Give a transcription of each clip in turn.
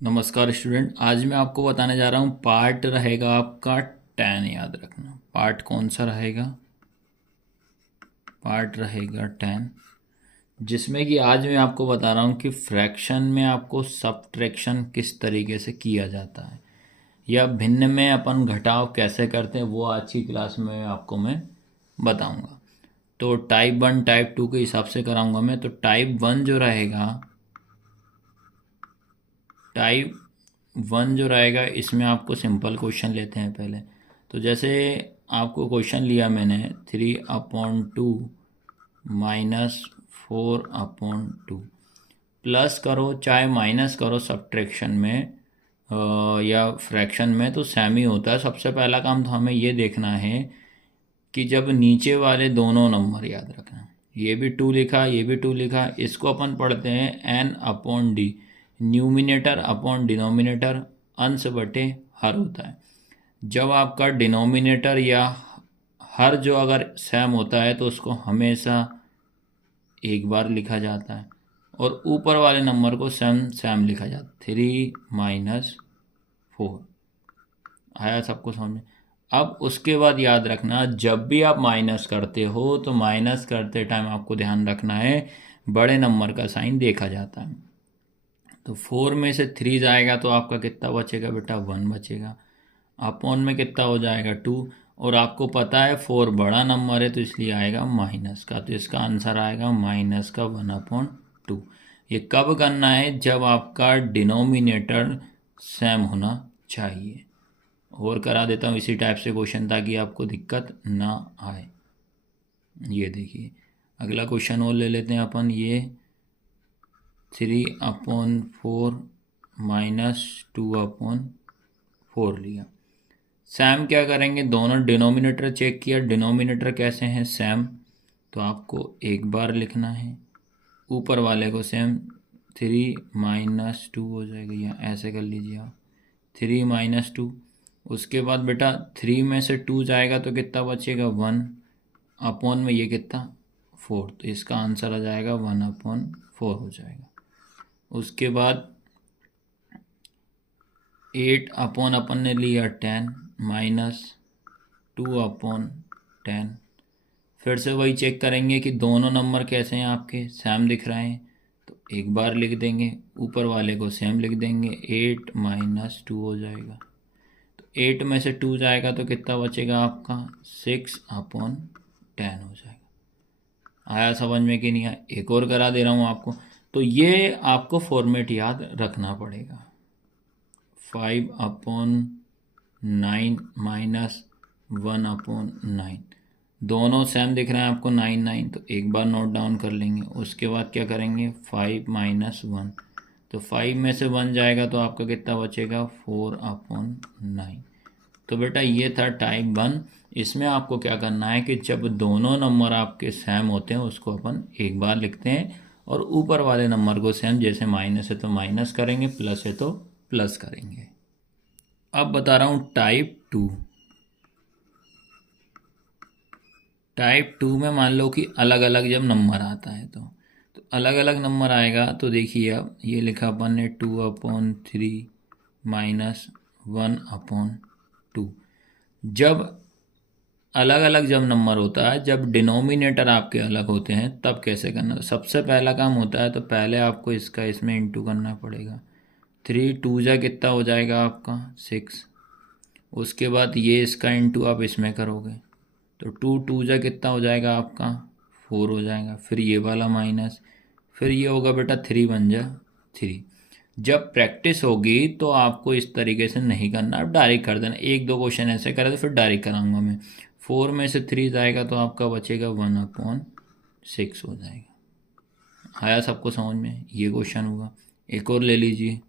नमस्कार स्टूडेंट। आज मैं आपको बताने जा रहा हूँ पार्ट रहेगा आपका 10। याद रखना पार्ट कौन सा रहेगा। पार्ट रहेगा 10, जिसमें कि आज मैं आपको बता रहा हूँ कि फ्रैक्शन में आपको सब्ट्रैक्शन किस तरीके से किया जाता है या भिन्न में अपन घटाव कैसे करते हैं, वो आज की क्लास में आपको मैं बताऊँगा। तो टाइप 1 टाइप 2 के हिसाब से कराऊँगा मैं। तो टाइप 1 जो रहेगा, टाइप 1 जो रहेगा इसमें आपको सिंपल क्वेश्चन लेते हैं पहले। तो जैसे आपको क्वेश्चन लिया मैंने 3/2 -4/2, प्लस करो चाहे माइनस करो सब्ट्रैक्शन में या फ्रैक्शन में तो सेम ही होता है। सबसे पहला काम तो हमें ये देखना है कि जब नीचे वाले दोनों नंबर, याद रखना ये भी 2 लिखा ये भी 2 लिखा, इसको अपन पढ़ते हैं n/d, न्यूमिनेटर अपॉन डिनोमिनेटर, अंश बटे हर होता है। जब आपका डिनोमिनेटर या हर जो अगर सेम होता है तो उसको हमेशा एक बार लिखा जाता है और ऊपर वाले नंबर को सेम सेम लिखा जाता है। 3 - 4 आया सबको समझ में। अब उसके बाद याद रखना, जब भी आप माइनस करते हो तो माइनस करते टाइम आपको ध्यान रखना है बड़े नंबर का साइन देखा जाता है। तो 4 में से 3 जाएगा तो आपका कितना बचेगा बेटा, 1 बचेगा। अपॉन में कितना हो जाएगा, 2। और आपको पता है 4 बड़ा नंबर है तो इसलिए आएगा माइनस का, तो इसका आंसर आएगा -1/2। ये कब करना है, जब आपका डिनोमिनेटर सेम होना चाहिए। और करा देता हूँ इसी टाइप से क्वेश्चन ताकि आपको दिक्कत ना आए। ये देखिए अगला क्वेश्चन और ले लेते हैं अपन। ये 3/4 -2/4 लिया। सैम क्या करेंगे, दोनों डिनोमिनेटर चेक किया, डिनोमिनेटर कैसे हैं सेम, तो आपको एक बार लिखना है। ऊपर वाले को सेम 3 - 2 हो जाएगा, या ऐसे कर लीजिए आप 3 - 2। उसके बाद बेटा 3 में से 2 जाएगा तो कितना बचेगा, 1। अपॉन में ये कितना 4, तो इसका आंसर आ जाएगा 1/4 हो जाएगा। उसके बाद 8 अपॉन अपन ने लिया 10 -2/10। फिर से वही चेक करेंगे कि दोनों नंबर कैसे हैं, आपके सेम दिख रहे हैं तो एक बार लिख देंगे, ऊपर वाले को सेम लिख देंगे। 8 -2 हो जाएगा, तो 8 में से 2 जाएगा तो कितना बचेगा आपका, 6/10 हो जाएगा। आया समझ में कि नहीं आया? एक और करा दे रहा हूँ आपको। तो ये आपको फॉर्मेट याद रखना पड़ेगा। 5/9 -1/9, दोनों सेम दिख रहे हैं आपको, 9 तो एक बार नोट डाउन कर लेंगे। उसके बाद क्या करेंगे, 5 -1, तो 5 में से 1 जाएगा तो आपका कितना बचेगा, 4/9। तो बेटा ये था टाइप 1। इसमें आपको क्या करना है कि जब दोनों नंबर आपके सेम होते हैं उसको अपन एक बार लिखते हैं और ऊपर वाले नंबर को सेम, जैसे माइनस है तो माइनस करेंगे, प्लस है तो प्लस करेंगे। अब बता रहा हूँ टाइप 2। टाइप 2 में मान लो कि अलग अलग जब नंबर आता है तो अलग अलग नंबर आएगा तो देखिए अब ये लिखा अपन ने 2/3 -1/2। जब अलग अलग जब नंबर होता है, जब डिनोमिनेटर आपके अलग होते हैं तब कैसे करना, सबसे पहला काम होता है तो पहले आपको इसका इसमें इंटू करना पड़ेगा। 3 × 2 जा कितना हो जाएगा आपका, 6। उसके बाद ये इसका इंटू आप इसमें करोगे तो 2 × 2 जा कितना हो जाएगा आपका, 4 हो जाएगा। फिर ये वाला माइनस, फिर ये होगा बेटा 3 × 1 = 3। जब प्रैक्टिस होगी तो आपको इस तरीके से नहीं करना, आप डायरेक्ट कर देना। एक दो क्वेश्चन ऐसे करे तो फिर डायरेक्ट कराऊंगा मैं। 4 में से 3 जाएगा तो आपका बचेगा 1/6 हो जाएगा। आया सबको समझ में, ये क्वेश्चन होगा। एक और ले लीजिए,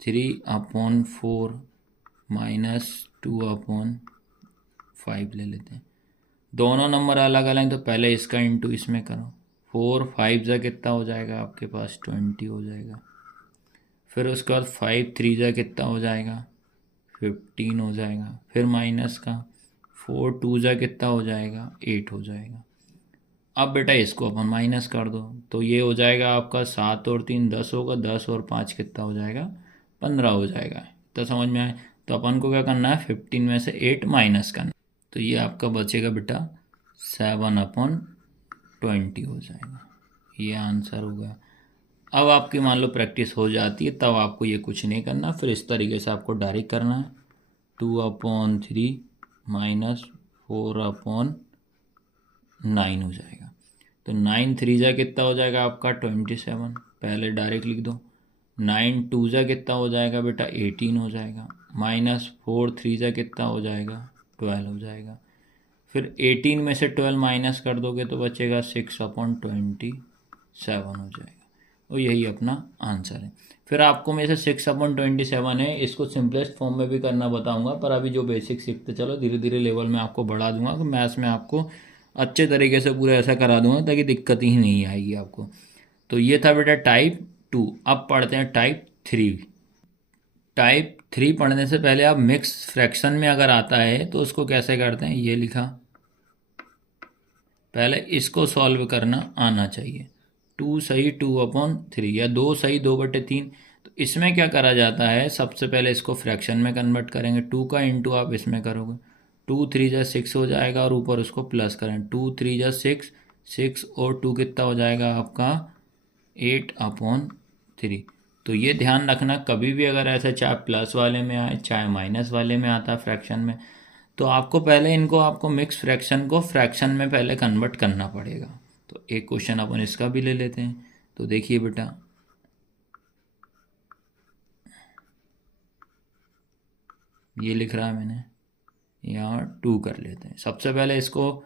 3/4 -2/5 ले लेते हैं। दोनों नंबर अलग अलग हैं तो पहले इसका इंटू इसमें करो। 4 5 जा कितना हो जाएगा आपके पास, 20 हो जाएगा। फिर उसके बाद 5 3 जा कितना हो जाएगा, 15 हो जाएगा। फिर माइनस का 4 2 जा कितना हो जाएगा, 8 हो जाएगा। अब बेटा इसको अपन माइनस कर दो तो ये हो जाएगा आपका 7 और 3 10 होगा, 10 और 5 कितना हो जाएगा, 15 हो जाएगा। तो समझ में आए। तो अपन को क्या करना है, 15 में से 8 माइनस करना। तो ये आपका बचेगा बेटा 7/20 हो जाएगा। ये आंसर होगा। अब आपकी मान लो प्रैक्टिस हो जाती है, तब आपको ये कुछ नहीं करना, फिर इस तरीके से आपको डायरेक्ट करना है। 2/3 माइनस 4/9 हो जाएगा। तो 9 3 जा कितना हो जाएगा आपका 27, पहले डायरेक्ट लिख दो। 9 2 जा कितना हो जाएगा बेटा 18 हो जाएगा। माइनस 4 3 जा कितना हो जाएगा 12 हो जाएगा। फिर 18 में से 12 माइनस कर दोगे तो बचेगा 6/27 हो जाएगा। और यही अपना आंसर है। फिर आपको में से 6/27 है, इसको सिंपलेस्ट फॉर्म में भी करना बताऊंगा, पर अभी जो बेसिक सीखते चलो, धीरे धीरे लेवल में आपको बढ़ा दूंगा। तो मैथ्स में आपको अच्छे तरीके से पूरा ऐसा करा दूंगा ताकि दिक्कत ही नहीं आएगी आपको। तो ये था बेटा टाइप 2। अब पढ़ते हैं टाइप 3। टाइप 3 पढ़ने से पहले आप मिक्स फ्रैक्शन में अगर आता है तो उसको कैसे करते हैं, ये लिखा। पहले इसको सॉल्व करना आना चाहिए। 2 सही 2/3 या 2 सही 2/3। तो इसमें क्या करा जाता है, सबसे पहले इसको फ्रैक्शन में कन्वर्ट करेंगे। 2 का इंटू आप इसमें करोगे, 2 3 जा 6 हो जाएगा और ऊपर उसको प्लस करें। 2 3 जा 6, 6 और 2 कितना हो जाएगा आपका 8/3। तो ये ध्यान रखना, कभी भी अगर ऐसा चाहे प्लस वाले में आए चाहे माइनस वाले में आता है फ्रैक्शन में, तो आपको पहले इनको आपको मिक्स फ्रैक्शन को फ्रैक्शन में पहले कन्वर्ट करना पड़ेगा। तो एक क्वेश्चन अपन इसका भी ले लेते हैं। तो देखिए बेटा, ये लिख रहा है मैंने, यहाँ 2 कर लेते हैं। सबसे पहले इसको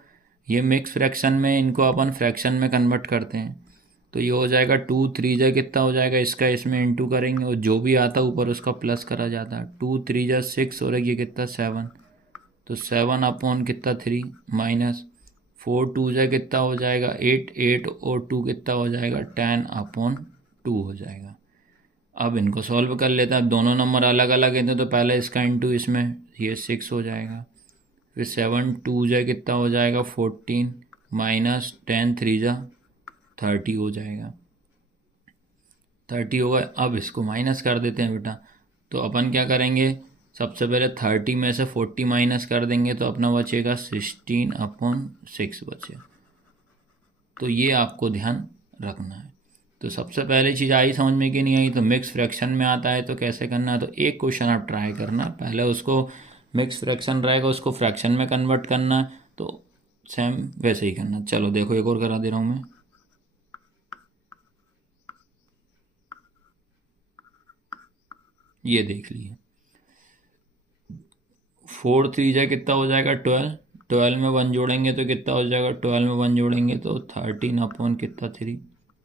ये मिक्स फ्रैक्शन में इनको अपन फ्रैक्शन में कन्वर्ट करते हैं। तो ये हो जाएगा 2 3 जा कितना हो जाएगा इसका, इसमें इंटू करेंगे और जो भी आता है ऊपर उसका प्लस करा जाता है। 2 3 जा 6 और ये कितना 7, तो 7 कितना 3 माइनस 4 2 जा कितना हो जाएगा 8, 8 और 2 कितना हो जाएगा 10/2 हो जाएगा। अब इनको सॉल्व कर लेते हैं। अब दोनों नंबर अलग अलग हैं तो पहले इसका इंटू इसमें, ये 6 हो जाएगा। फिर 7 2 जा कितना हो जाएगा 14 माइनस 10 3 जा 30 हो जाएगा। 30 होगा। अब इसको माइनस कर देते हैं बेटा। तो अपन क्या करेंगे, सबसे पहले 30 में से 40 माइनस कर देंगे तो अपना बचेगा 16/6 बचे। तो ये आपको ध्यान रखना है। तो सबसे पहले चीज़ आई समझ में कि नहीं आई, तो मिक्स फ्रैक्शन में आता है तो कैसे करना है। तो एक क्वेश्चन आप ट्राई करना, पहले उसको मिक्स फ्रैक्शन रहेगा उसको फ्रैक्शन में कन्वर्ट करना, तो सेम वैसे ही करना। चलो देखो एक और करा दे रहा हूँ मैं। ये देख लिए, 4 3 जा कितना हो जाएगा 12, 12 में 1 जोड़ेंगे तो कितना हो जाएगा, 12 में 1 जोड़ेंगे तो 13/3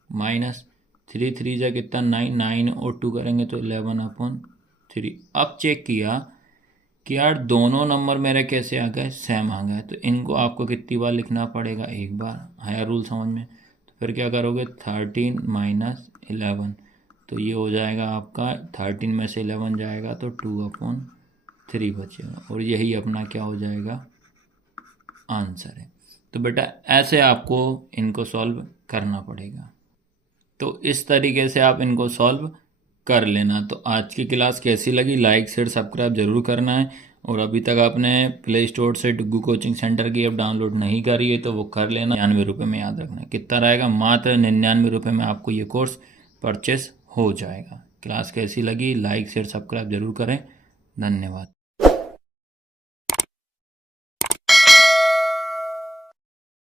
माइनस 3 3 जा कितना 9, 9 और 2 करेंगे तो 11/3। अब चेक किया कि यार दोनों नंबर मेरे कैसे आ गए, सेम आ गए। तो इनको आपको कितनी बार लिखना पड़ेगा, एक बार। आया रूल समझ में। तो फिर क्या करोगे 13 माइनस 11, तो ये हो जाएगा आपका 13 में से 11 जाएगा तो 2/3 बचेगा। और यही अपना क्या हो जाएगा आंसर है। तो बेटा ऐसे आपको इनको सॉल्व करना पड़ेगा। तो इस तरीके से आप इनको सॉल्व कर लेना। तो आज की क्लास कैसी लगी, लाइक शेयर सब्सक्राइब जरूर करना है। और अभी तक आपने प्ले स्टोर से डुग्गू कोचिंग सेंटर की ऐप डाउनलोड नहीं करी है तो वो कर लेना। 99 रुपये में, याद रखना कितना रहेगा, मात्र 99 रुपये में आपको ये कोर्स परचेस हो जाएगा। क्लास कैसी लगी, लाइक शेयर सब्सक्राइब जरूर करें। धन्यवाद।